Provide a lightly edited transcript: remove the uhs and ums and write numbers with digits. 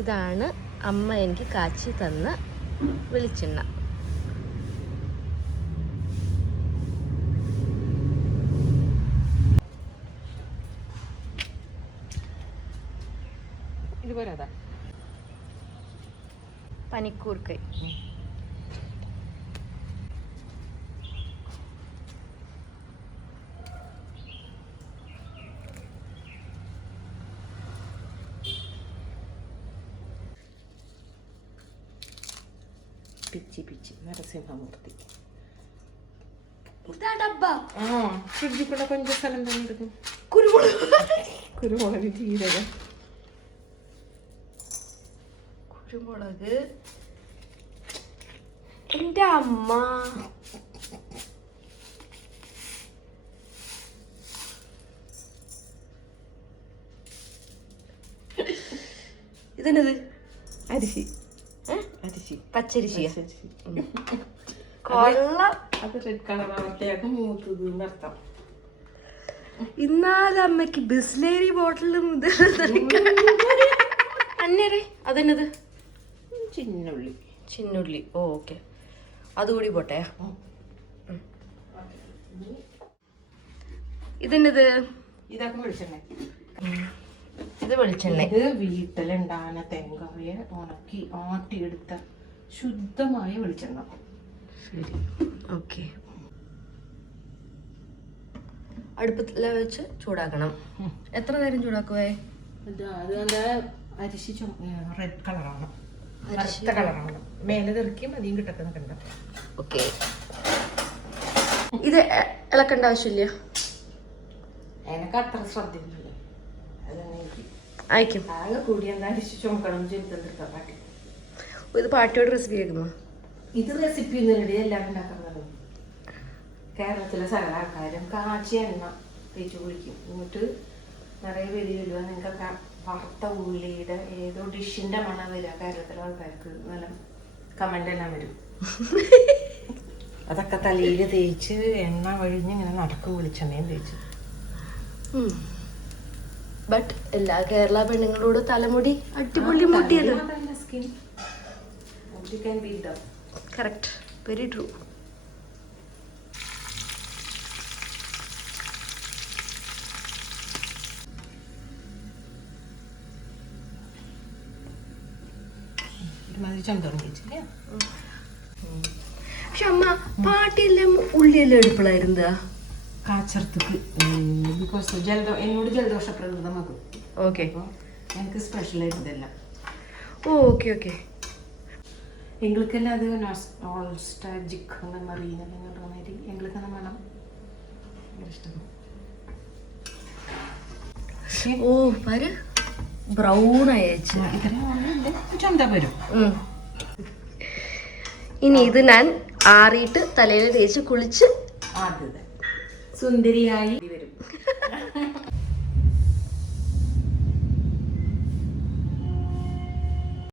ഇതാണ് അമ്മ എനിക്ക് കാച്ചി തന്ന വെളിച്ചെണ്ണ. ഇതുപോലെ പനിക്കൂർക്കൈ. പിച്ചി നരസിംഹമൂർത്തി. ഫ്രിഡ്ജിൽ കൂടെ കൊഞ്ച സ്ഥലം തന്നെ എടുക്കും. കുരുമുളക് ജീരകം കുരുമുളക്. എൻ്റെ അമ്മ ഇതെന്നത്? അരിശി. പച്ചരിശിയ കൊള്ള. അത് റെഡ് കളറാവത്തേക്ക് മൂത്തത് നിർത്താം. ഇന്നാലെ അമ്മക്ക് ബിസ്ലേരി ബോട്ടിലും അന്നേരെ അതെന്നത്? ചിന്നുള്ളി. ഓക്കെ, അതുകൂടി പോട്ടെ. ഇതെന്നത്? ഇതൊക്കെ വെളിച്ചെണ്ണ. ഇത് വെളിച്ചെണ്ണ. ഇത് വീട്ടിലുണ്ടാകുന്ന തെങ്ങയെ ഉണക്കി ആട്ടിയെടുത്ത ശുദ്ധമായ വെളിച്ചെണ്ണ. ശരി, ഓക്കെ. അടുപ്പത്തില വെച്ച് ചൂടാക്കണം. എത്ര നേരം ചൂടാക്കുവേ? അത് അരിശി റെഡ് കളറാണ്, കറുത്ത കളറാണ്. മേലെ തെറിക്കും അധികം കിട്ടക്കുന്ന കണ്ട. ഓക്കെ, ഇത് ഇളക്കേണ്ട ആവശ്യമില്ല. എനിക്ക് അത്ര ശ്രദ്ധയില്ല. അയക്കും. ആകെ കൂടി എന്താ അരിശി ചുമക്കണം ചെയ്തെടുക്കാൻ പാട്ടി. ഇത് പാട്ടിയോട് റെസിപ്പി കേൾക്കുന്നു. ഇത് റെസിപ്പി ഒന്നും എല്ലാം ഉണ്ടാക്കുന്നത്. കേരളത്തിലെ സകല ആൾക്കാരും കാച്ചി എണ്ണ തേച്ച് കുളിക്കും. എന്നിട്ട് നിറയെ വലിയ നിങ്ങൾക്ക് വറുത്ത ഉള്ളിയുടെ ഏതോ ഡിഷിന്റെ മണം വരിക. കേരളത്തിലെ ആൾക്കാർക്ക് നല്ല കമന്റ് എല്ലാം വരും. അതൊക്കെ തലയിൽ തേച്ച് എണ്ണ വഴിഞ്ഞ് ഇങ്ങനെ നടക്കും, വെളിച്ചെണ്ണയും തേച്ച്. ബട്ട് എല്ലാ കേരള പെണ്ണുങ്ങളോട് തലമുടി അടിപൊളി മുടിയല്ലോ. Correct, very true. പക്ഷെ അമ്മ പാട്ടിയെല്ലാം ഉള്ളിയെല്ലാം എടുപ്പളായിരുന്നതാ കാച്ചർത്തുക്ക്. ബിക്കോസ് എന്നോട് ജലദോഷപ്രകൃതമാകും. ഓക്കെ, എനിക്ക് സ്പെഷ്യലായിട്ട് ഇതെല്ലാം. Okay okay. എங்களுക്കെല്ലാം അത് നോസ്റ്റാൾജിക് മെമ്മറീന എന്നുള്ള മാതിരി എங்களுக்கு മണം ഇഷ്ടം. ഓ വര് ബ്രൗൺ അയച്ചു ചന്ത വരും. ഇനി ഇത് ഞാൻ ആറിയിട്ട് തലയിൽ തേച്ച് കുളിച്ച് ആദ്യത്തെ സുന്ദരിയായി വരും.